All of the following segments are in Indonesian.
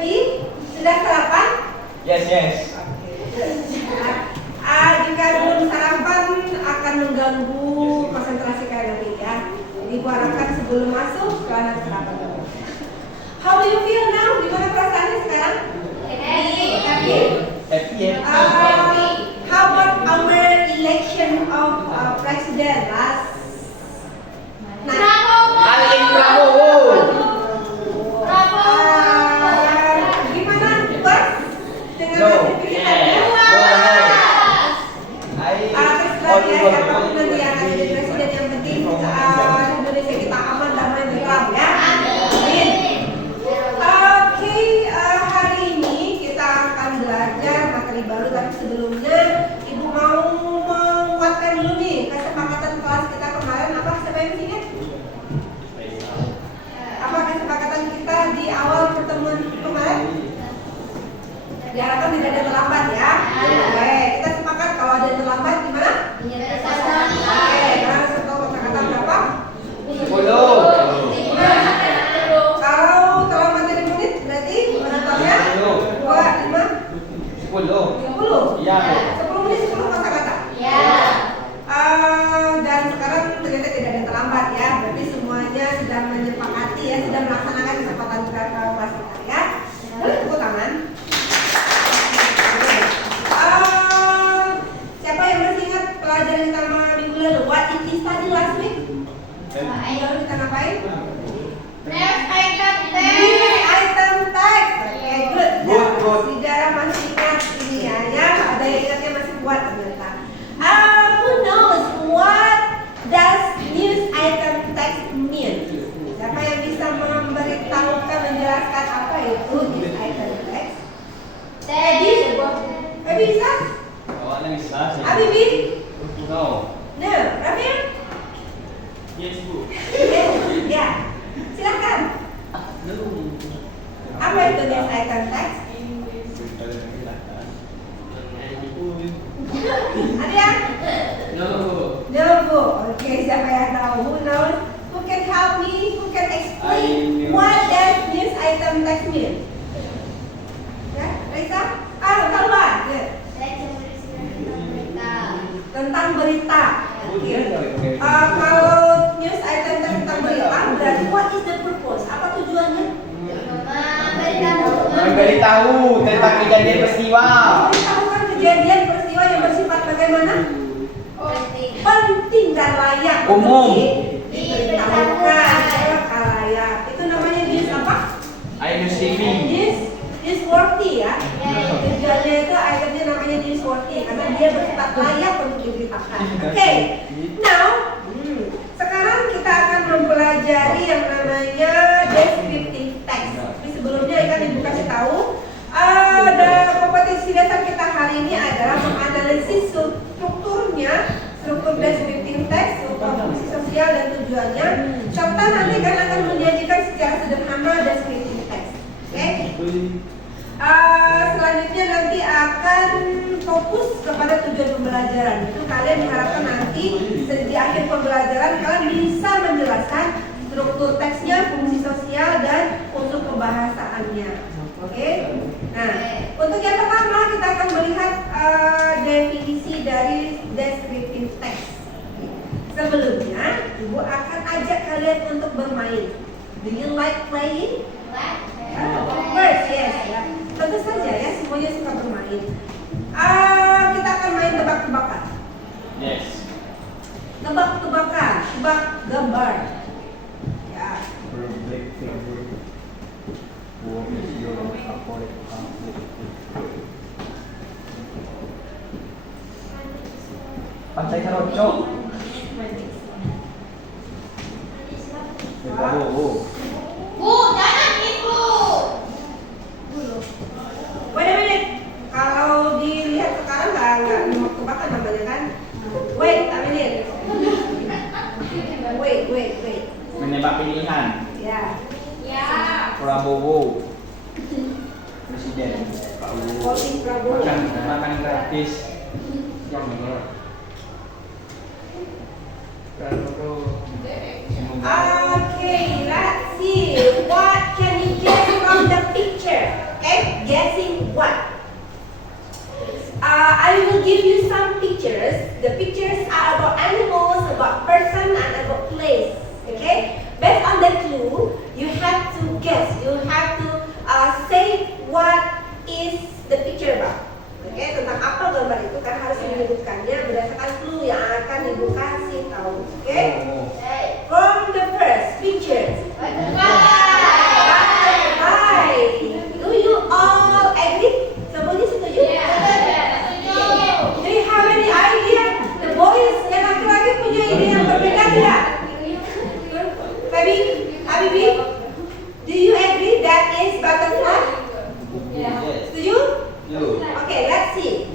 pagi? Sudah sarapan? Yes, yes. Jika belum sarapan akan mengganggu konsentrasi kalian nanti ya. Jadi gua harapkan sebelum masuk kalian harus sarapan dulu. How do you feel now? Gimana perasaannya sekarang? Happy. How about our election of president last night? Alin Prabowo. Gimana? First dengan No. hasil pilihannya? Terserah ya siapapun nanti yang akan jadi presiden, yang penting Indonesia kita aman, damai, tentram ya. Amin. Oke, hari ini kita akan belajar materi baru, tapi sebelumnya Ibu mau menguatkan dulu nih kesepakatan kelas kita kemarin. Apa siapa yang masih ingat? Apa kesepakatan kita di awal pertemuan kemarin? Diharapkan tidak ada terlambat ya. Oke, kita sepakat kalau ada terlambat gimana? Oke, karena setelah kata-kata berapa? 10. Kalau terlambat 3 menit berarti penontonnya 2, 5, 10. 30. Iya. 10 menit 10 kata-kata. Dan sekarang ternyata tidak ada terlambat ya. Berarti semuanya sudah menyepakati ya, sudah melaksanakan kesempatan kelas kita ya. Boleh tepuk tangan. Siapa yang masih ingat pelajaran utama minggu lalu? What did we study last week? Ayo kita ngapain? Item text. Oke, good. Good. Sejarah masih ingat ini ya. Ada yang ingatnya masih kuat ternyata. Who knows what does news item text mean? Siapa yang bisa memberitahukan, menjelaskan apa itu news item text? Ebi bisa? Awalnya bisa. Abibi? No. No. Rafia? Yes, Bu. Ya. Silakan. Apa itu news item text? Ada yang? No. No, Bu. Oke, siapa yang tahu? Who knows? Who can help me? Who can explain what does news item text mean? Ya, Raisa? Taruhan. Good. Tentang berita. Oke. Kalau news item tentang berita, berarti what is the purpose? Apa tujuannya? Memberitahu tentang kejadian peristiwa. Memberitahukan kejadian peristiwa yang bersifat bagaimana? Penting dan layak Umum. untuk diberitahukan ke khalayak. Itu namanya news apa? News TV. Newsworthy ya. Tujuannya itu itemnya namanya newsworthy karena dia bersifat layak untuk diberitakan. Oke. Now, sekarang kita akan mempelajari yang namanya descriptive text. Tapi sebelumnya ikan ibu kasih tahu, ada kompetensi dasar kita hari ini adalah menganalisis struktur descriptive text, struktur fungsi sosial dan tujuannya, serta nanti kan akan menyajikan secara sederhana descriptive text. Oke? Selanjutnya nanti akan fokus kepada tujuan pembelajaran. Itu kalian diharapkan nanti di akhir pembelajaran kalian bisa menjelaskan struktur teksnya, fungsi sosial dan unsur kebahasaannya. Oke? Nah, untuk yang pertama kita akan melihat definisi dari descriptive text. Sebelumnya, Ibu akan ajak kalian untuk bermain. Do you like playing? Of course, yes. Ya. Tentu saja ya, semuanya suka bermain. Kita akan main tebak-tebakan. Yes. Tebak-tebakan, tebak gambar. Ya. Pantai Saroco. Wait a minute. Kalau dilihat sekarang nggak tebak-tebakan namanya kan? Wait a minute. Wait. Menembak pilihan. Ya. Prabowo. Presiden. Voting Prabowo. Makan gratis. Yang benar. Okay, let's see. What can you get from the picture? The pictures are about animals, about person, and about place. Okay? Based on the clue, you have to guess. You have to say what is the picture about. Oke, tentang apa gambar itu kan harus menyebutkannya berdasarkan clue yang akan ibu kasih tahu. Oke? From the first picture. Bye. Do you all agree? Semuanya setuju? Do you have any idea? The boys yang laki-laki punya ide yang berbeda tidak? Habibi, do you agree that is butterfly? Setuju? Okay, let's see.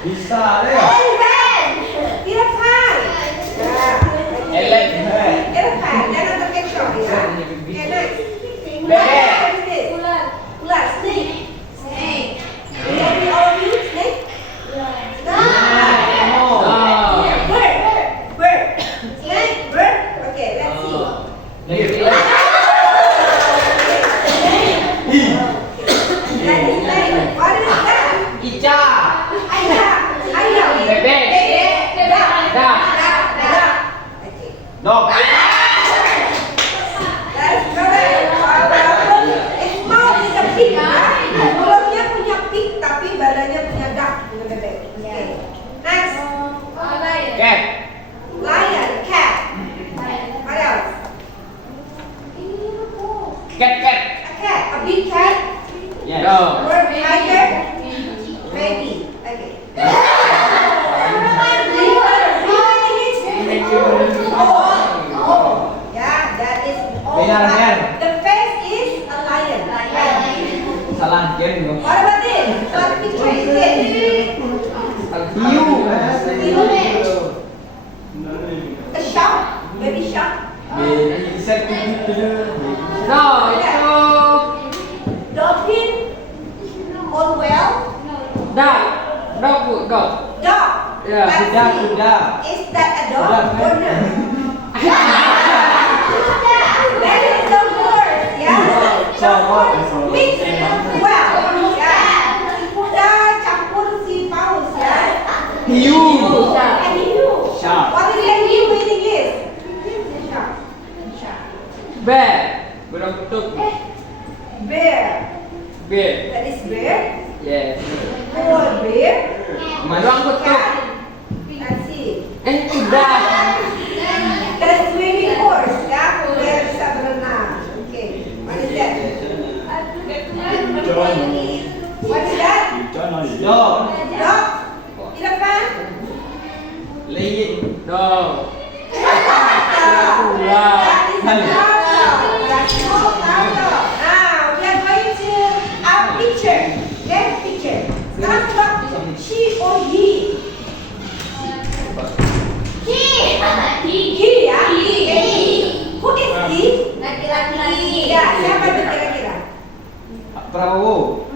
Bisa deh. Elephant. Elephant. Jangan terkecoh ya. Okay, next. What is this? Ular. Snake. Do you agree all of you? Snake? Bird. Snake. Bird. Okay, let's see. That is snake. What is that? Ica. Ayam. Bebek. Duck. Okay. Dog. That's correct. It's mouth is a pig, ya. Mulutnya punya pig, tapi badannya punya duck, punya bebek. Okay. Next. Cat. Lion, cat. What else? Cat. A cat, a big cat. Yes. Bird, tiger. Maybe. Okay. Oh, yeah, that is all. Benar, benar. The face is a lion. Salah game dong. What about this? What picture is this? Hiu. A shark? Baby shark? Bisa No, itu Dolphin? Old whale? dog. Dog. Dog? Yeah, Let's kuda. see. Is that a dog Kuda, or no? That is a horse, yeah? The horse mixed well, yeah. Kuda campur si paus, ya? Hiu. And hiu. Shark. What is the hiu meaning is? Shark. Bear. Belum tutup. Bear. Bear. That is bear. Yes. Polar bear. Doang tutup. Cat. Let's see. Kuda. The swimming horse, ya? Kuda yang bisa berenang. Okay. What is that? What is that? Dog. Dog? Elephant? Lady. Dog. That is a turtle. That's small turtle. Now, we are going to our picture. Okay, picture. Sekarang coba she or he. He, ya? Who is he? Ya, siapa itu kira-kira? Prabowo.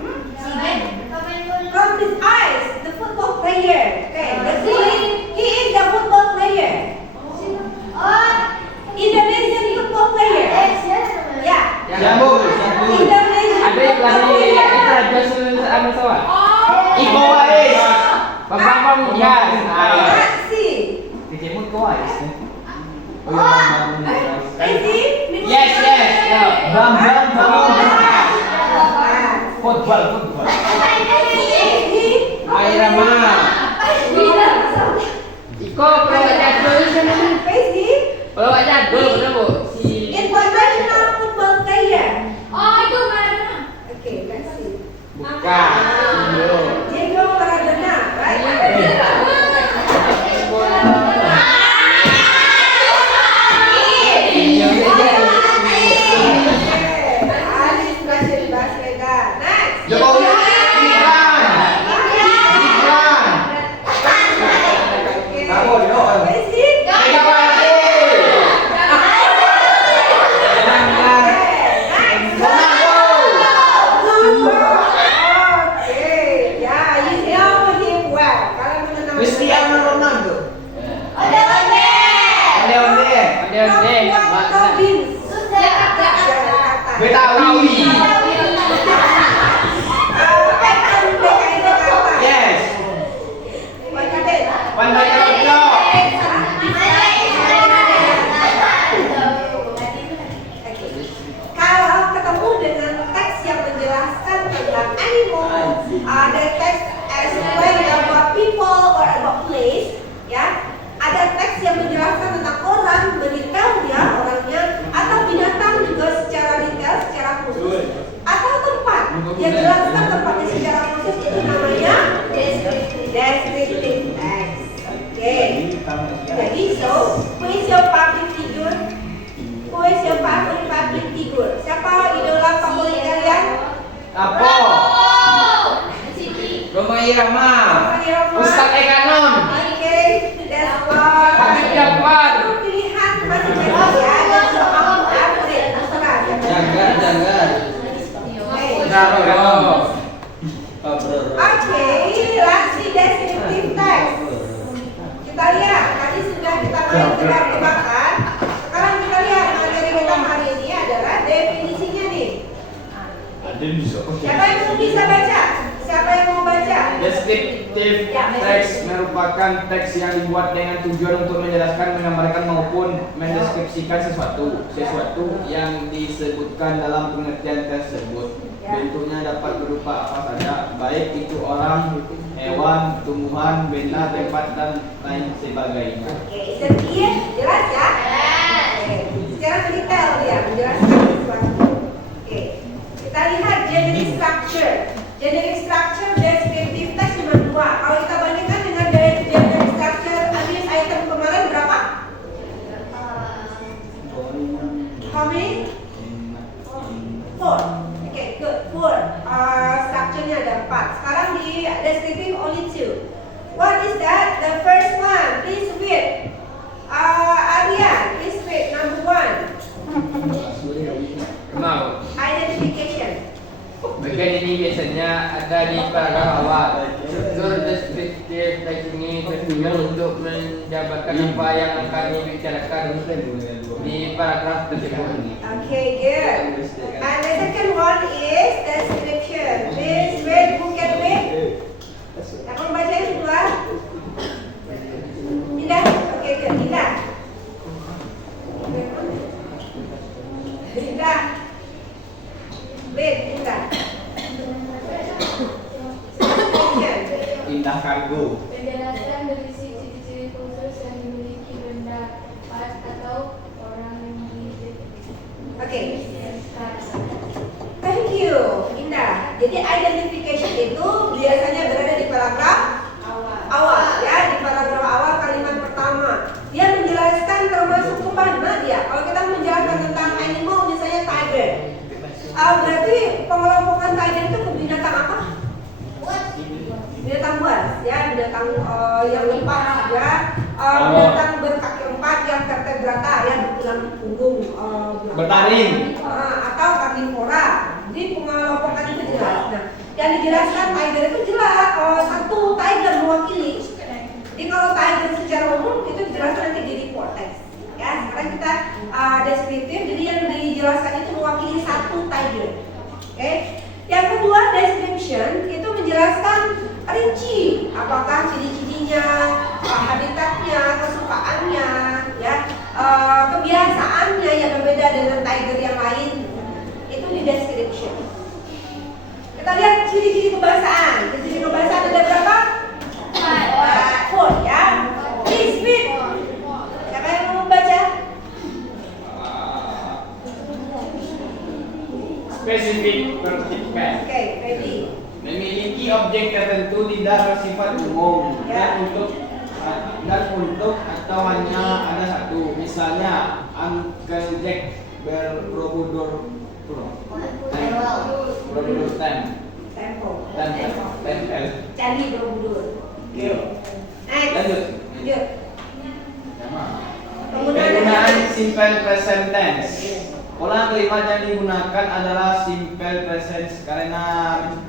From his eyes, the football player. Okay, he is the football player. Indonesian football player. Ya. Jambu. Indonesian Ada yang football lari player. kita Josul Amasawa. Iko Waris. Bambang ya. Let's see. Dijemut ke Waris. Oh iya, Is he? Yes. Bam. Ah. Football. Is he? Airama. Iko kalau nggak jadul sana. Is he? Kalau nggak jadul kenapa? Si International football player. Okay, let's see. bukan. Diego Maradona, right? Alis Baswedan. Next. Jokowi. Gibran. Is he? Megawati. Okay, yeah, you know him well. Kalian mengenal Cristiano Ronaldo. Ada onde. Betawi. Yes. ada teks as well about people or about place, ya. Ada teks yang menjelaskan tentang orang berdetail dia orangnya, atau binatang juga secara detail, secara khusus, atau tempat yang jelaskan tempatnya secara khusus, itu namanya descriptive text. Oke. Jadi so, who is your public figure? Who is your public figure? Siapa idola favorit kalian? Apa? Roma Irama. Ustaz Ekanon. Oke, that's all. Habib Jafar. Itu pilihan masih bebas ya. Dan soal upgrade terserah. Jangan. Oke. Bravo. Oke, let's see descriptive text. Kita lihat, tadi sudah kita main tebak-tebakan. Sekarang kita lihat materi kita hari ini adalah definisinya nih. Siapa yang bisa baca? Siapa yang mau baca? Descriptive text merupakan teks yang dibuat dengan tujuan untuk menjelaskan, menggambarkan maupun mendeskripsikan sesuatu yang disebutkan dalam pengertian tersebut. Bentuknya dapat berupa apa saja, baik itu orang, hewan, tumbuhan, benda, tempat, dan lain sebagainya. Oke, sedikit jelas ya? Oke, secara detail dia menjelaskan sesuatu. Oke, kita lihat generic structure. Generic structure descriptive text cuma 2. Kalau kita bandingkan dengan generic structure abis item kemarin berapa? How many? 4. Oke, good. 4. Structure-nya ada 4. Sekarang di descriptive only 2. What is that? The first one. Please read. Arya, please read number 1. Mau. Identification. Bagian ini biasanya ada di paragraf awal. Struktur deskriptif teks ini bertujuan untuk menjabarkan apa yang akan dibicarakan di paragraf tersebut. Okay, good. And the second one is description. Please read, who can read? Siapa membaca yang kedua? Indah? Okay, good. Indah. Indah. Read, Indah. Description. Indah Kargo. Penjelasan berisi ciri-ciri khusus yang dimiliki benda, part atau orang yang memiliki Okay. karakter. Thank you, Indah. Jadi identification itu biasanya berada di paragraf awal, ya, di paragraf awal kalimat pertama. Dia menjelaskan termasuk ke mana dia. Kalau kita menjelaskan tentang animal, misalnya tiger, berarti pengelompokan tiger itu ke binatang apa? Binatang buas, ya, binatang yang lepas, ya, binatang berkaki 4 yang vertebrata, ya, bertulang punggung, Bertaring. atau karnivora. Jadi pengelompokan itu jelas. Nah, yang dijelaskan tiger itu jelas, satu tiger mewakili. Jadi kalau tiger secara umum itu dijelaskan nanti di report text. Ya, sekarang kita deskriptif. Jadi yang dijelaskan itu mewakili satu tiger. Oke. Yang kedua description itu menjelaskan rinci, apakah ciri-cirinya, habitatnya, kesukaannya, ya, kebiasaannya yang berbeda dengan tiger yang lain. Itu di description. Kita lihat ciri-ciri kebahasaan. Ciri-ciri kebahasaan ada berapa? 4, ya. Please read. Siapa yang mau membaca? Spesifik pertikan. Oke, ready. Memiliki objek tertentu tidak bersifat umum Ya. dan untuk atau hanya ada satu. Misalnya Uncle Jack Borobudur tempel. Candi Borobudur. Oke. Next. Lanjut. Lanjut. Penggunaan Penggunaan simple present tense. Pola kalimat yang digunakan adalah simple present karena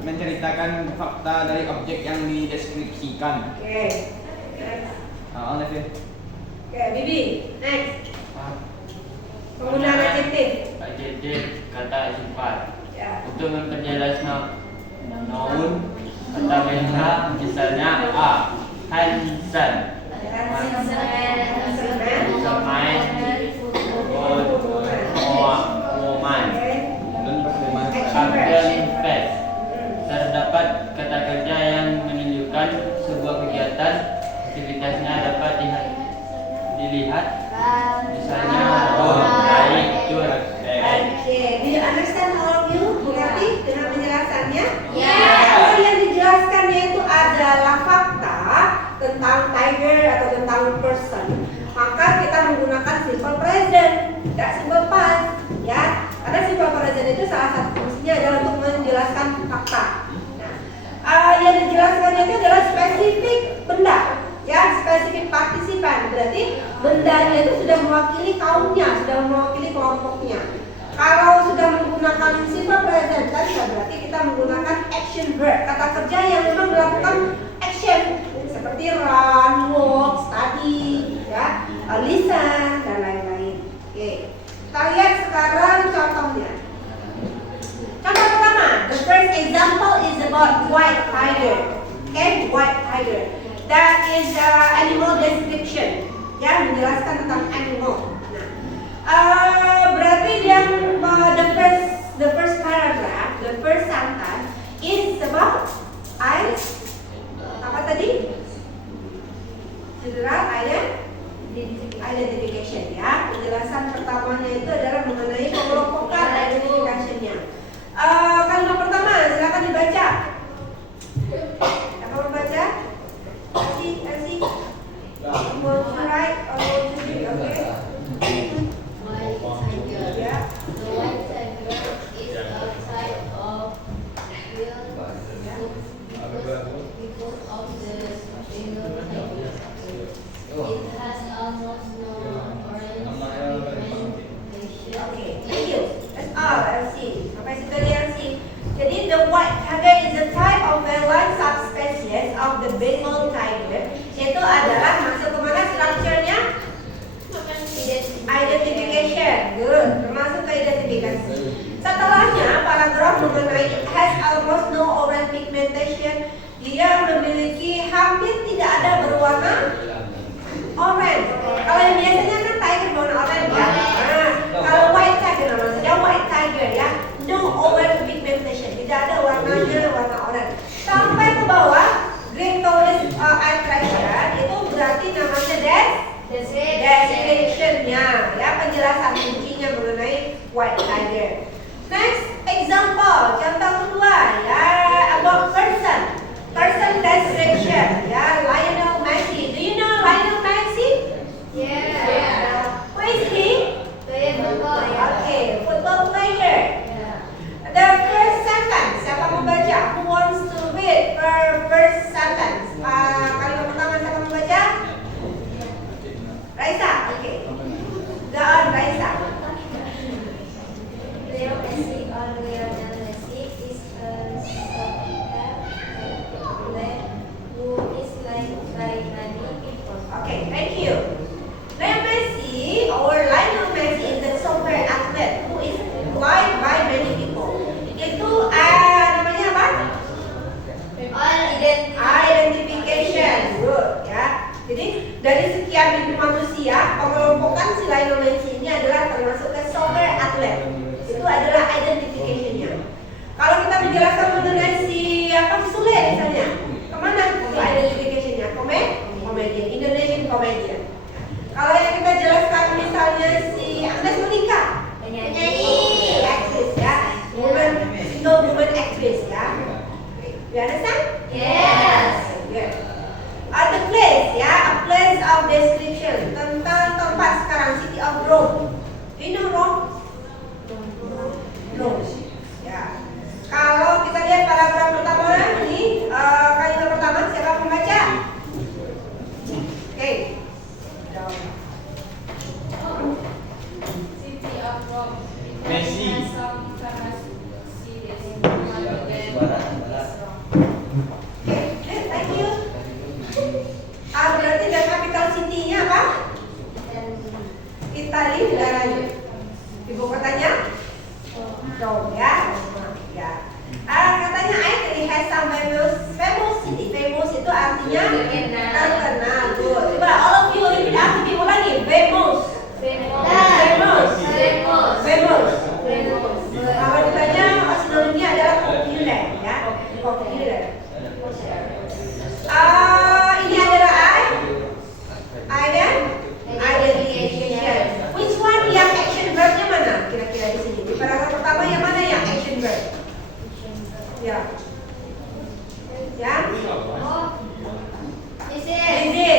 menceritakan fakta dari objek yang dideskripsikan. Oke. Next. Oke, Bibi. Next. Penggunaan adjektif. Adjektif kata sifat Ya. untuk memperjelas noun kata benda, misalnya A. Hansen, Semain, Woman, Captain Fest. Terdapat kata-kata tentang tiger atau tentang person, maka kita menggunakan simple present, tidak simple past, ya. Karena simple present itu salah satu fungsinya adalah untuk menjelaskan fakta. Nah, yang dijelaskannya itu adalah spesifik benda, ya, spesifik partisipan. Berarti bendanya itu sudah mewakili kaumnya, sudah mewakili kelompoknya. Kalau sudah menggunakan simple present tadi, berarti kita menggunakan action verb, kata kerja yang memang melakukan action seperti run, walk, study, ya, listen dan lain-lain. Oke, kita lihat sekarang contohnya. Contoh pertama, the first example is about white tiger. Okay, white tiger. That is animal description, ya, menjelaskan tentang animal. Berarti yang the first paragraph, the first sentence is about apa tadi? General identification, ya. Penjelasan pertamanya itu adalah mengenai pengelompokan identification-nya. Kalimat pertama, silakan dibaca. Siapa membaca? Asih. Want to write or want to read? Okay. White tiger. Yeah. The white tiger is a type of real because of the phenotype. It has almost no orange pigmentation. Okay, thank you. That's all, Elsie. Sampai situ dia, Elsie. Jadi the white tiger is a type of feline subspecies of the Bengal tiger. Itu adalah masuk kemana structure-nya? Identification. Good. Termasuk ke identifikasi. Setelahnya paragraf mengenai it has almost no orange pigmentation. Dia memiliki hampir tidak ada berwarna orange. Kalau yang biasanya kan tiger berwarna orange, ya. Nah, kalau white tiger namanya white tiger, ya. No orange pigmentation. Tidak ada warnanya warna orange. Sampai ke bawah green tourist attraction itu berarti namanya description-nya, ya, penjelasan kuncinya mengenai white tiger. Next example, contoh kedua, ya, about person description, ya, Lionel Messi. Do you know Lionel Messi? Yeah. Who is he? Okay, football player. The first sentence, siapa membaca? Who wants to read first sentence? Kalimat pertama siapa membaca? Raisa, okay. Go on, Raisa. Leo Messi or Lionel Messi is a soccer player who is liked by many people. Okay, thank you. Lionel Messi or Lionel Messi is a soccer athlete who is liked by many people. Itu namanya apa? Identification. Good, ya. Jadi dari sekian ribu manusia, pengelompokan si Lionel Messi ini adalah termasuk ke soccer athlete. Itu adalah identification-nya. Kalau kita menjelaskan mengenai si Sule misalnya, kemana itu identification-nya? Komedian, Indonesian comedian. Kalau yang kita jelaskan misalnya si Agnes Monica, penyanyi, aktris, ya, single woman actress, ya. You understand? Yes. Good. The place, ya, a place of description tentang tempat sekarang, city of Rome. Do you know Rome? Rome. Ya. Kalau kita lihat paragraf pertama ini, kalimat pertama siapa membaca? Oke. City of Rome. Messi. Thank you. Berarti dan capital city-nya apa? Italia negaranya. Ibu kotanya? Rome, ya. Ya. Katanya I really has some famous city. Famous itu artinya terkenal. Good. Coba all of you repeat after me ulangi. Famous. Kalau ditanya sinonimnya adalah populer, ya. Populer. Ini adalah identification. Which one yang action verb-nya mana? Kira-kira di sini. Di paragraf pertama yang mana yang action verb? Ya. Ya. Oh, is it? Visit.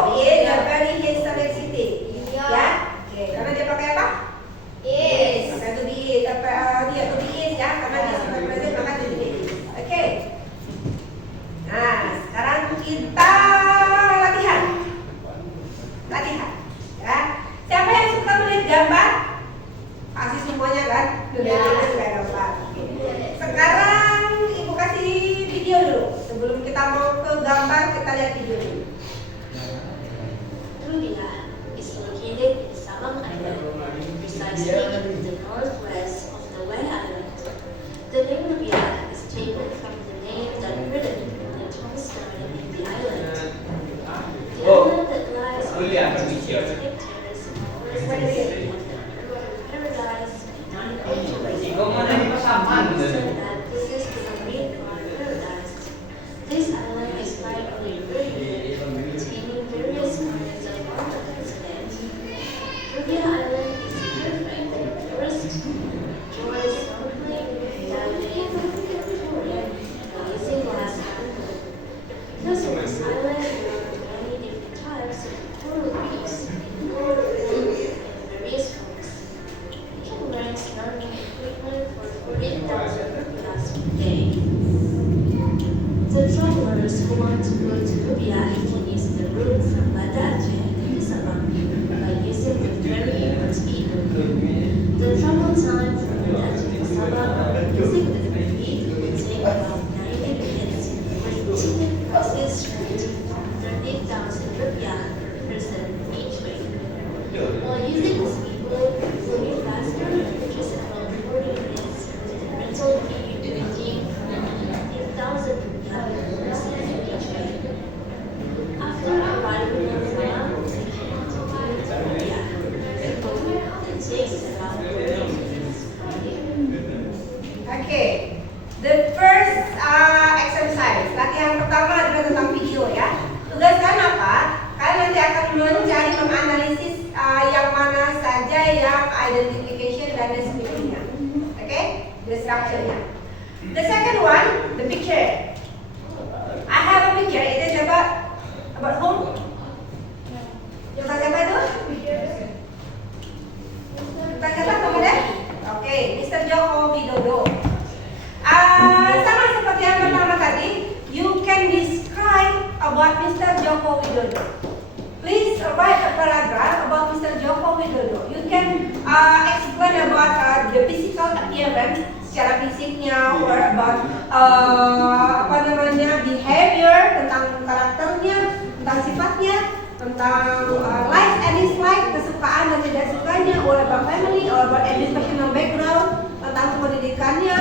Joe is a very handsome and city. Iya. Ya. Oke, karena dia pakai apa? Is. Pakai to be dia to be is ya, karena dia sudah present maka to be is. Oke. Nah, sekarang kita latihan. Latihan. Ya. Siapa yang suka melihat gambar? Pasti semuanya kan? Ya. Suka gambar. Oke. Sekarang Ibu kasih video dulu. Sebelum kita mau ke gambar, kita lihat video dulu. Rubia is located in Sabang Island, precisely in the northwest of the Wai Island. The name Rubia is taken from the name that written in the tombstone in the island. The island that lies on Rubia, the permisi. hectares was the city of the paradise and Angeles. Ikaw mana di pasaman? Said that this is the rainforest paradise. This island is quite unusual, containing various kinds of ornaments in it. Rubia Island is perfect for tourists. Enjoy snorkeling, diving, touring, and using glass paddle. Because of this island, there are many different types of coral reefs, coral reefs, and various forms. You can rent snorkeling equipment for 40,000 rupiahs per day. The travelers who want to go to Rubia can use the route from Banda Aceh to Sabang by using the ferry or speedboat. The travel time from Banda Aceh to Sabang using the ferry will take about 90 minutes, with ticket prices ranging from 30,000 rupiah per person each way. While using the speedboat, it will be faster, just about 40 minutes, with the rental fee ranging from 15,000 rupiah per person each way. After arriving in Sabang, we head to Rubia. The boat takes about 30 minutes from here. Oke, the first exercise, latihan pertama adalah tentang video ya. Tugas kalian apa? Kalian nanti akan mencari menganalisis yang mana saja yang identification dan description-nya. Oke, the structure-nya. The second one, the picture. I have a picture. It is about whom? Tentang siapa itu? Tentang siapa kemudian? Oke, Mr. Joko Widodo. Sama seperti yang pertama tadi, you can describe about Mr. Joko Widodo. Please write a paragraph about Mr. Joko Widodo. You can explain about the physical appearance, secara fisiknya, or about behavior, tentang karakternya, tentang sifatnya, tentang likes and dislikes, kesukaan dan tidak sukanya, or about family, or about educational background, tentang pendidikannya,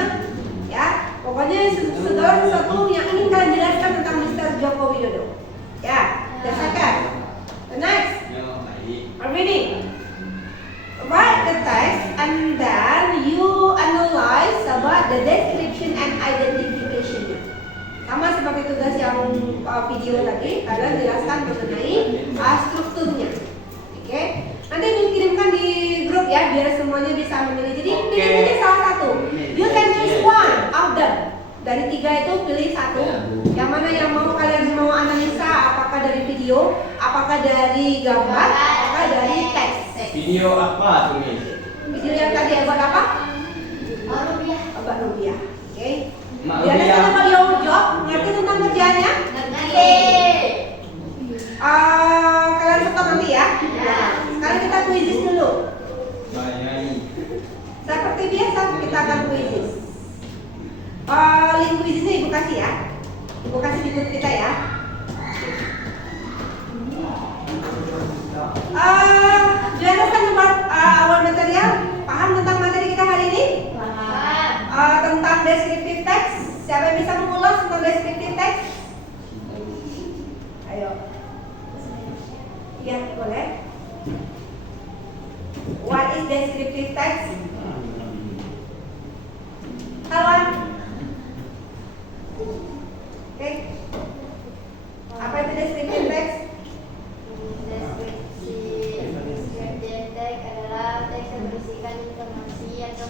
ya. Pokoknya segala sesuatu yang ingin kalian jelaskan tentang Mr. Joko Widodo. Ya, the second. The next. Reading. Write the text and then you analyze about the description and identification. Sama seperti tugas yang video tadi, kalian jelaskan mengenai strukturnya. Oke? Nanti dikirimkan di grup ya, biar semuanya bisa memilih. Jadi pilih aja salah satu. You can choose one of them. Dari 3 itu pilih satu. Yang mana yang mau kalian mau analisa? Apakah dari video, apakah dari gambar, apakah dari teks? Video apa tuh nih? Video yang tadi about apa? Rubia. About Rubia. Oke. Mak Biasanya Rubia. kalau Beliau job, ngerti tentang kerjaannya? Ngerti. Kalian stop nanti ya. Sekarang kita quizzes dulu. Seperti biasa kita akan quizzes. Link quizesnya Ibu kasih ya. Ibu kasih di grup kita ya. Do you understand about our material? Paham tentang materi kita hari ini? Tentang descriptive text. Siapa yang bisa mengulas tentang descriptive text? Ayo. Ya, boleh. What is descriptive text? Kawan? Oke. Apa itu descriptive text? Deskripsi teks adalah teks yang berisikan informasi atau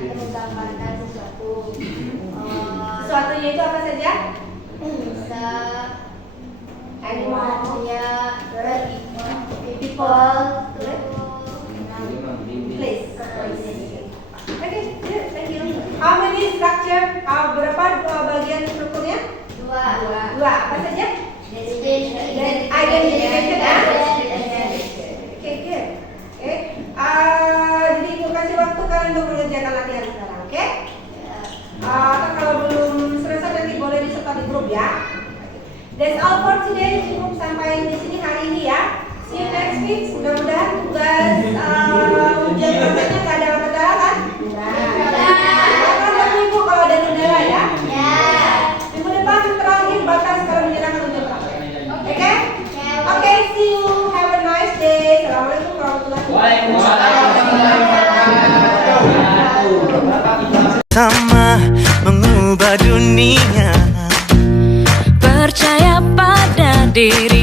menggambarkan sesuatu. Sesuatunya itu apa saja? Bisa Animal. manusia, That's all for today. Cukup sampai di sini hari ini ya. See you next week. Mudah-mudahan tugas ujian prakteknya nggak ada kendala kan? Kan ibu kalau ada kendala ya. Minggu depan terakhir batas kalau menyerahkan ujian praktek. Oke? Oke, see you. Have a nice day. Assalamualaikum warahmatullahi wabarakatuh. Sama mengubah dunia. Percaya pada diri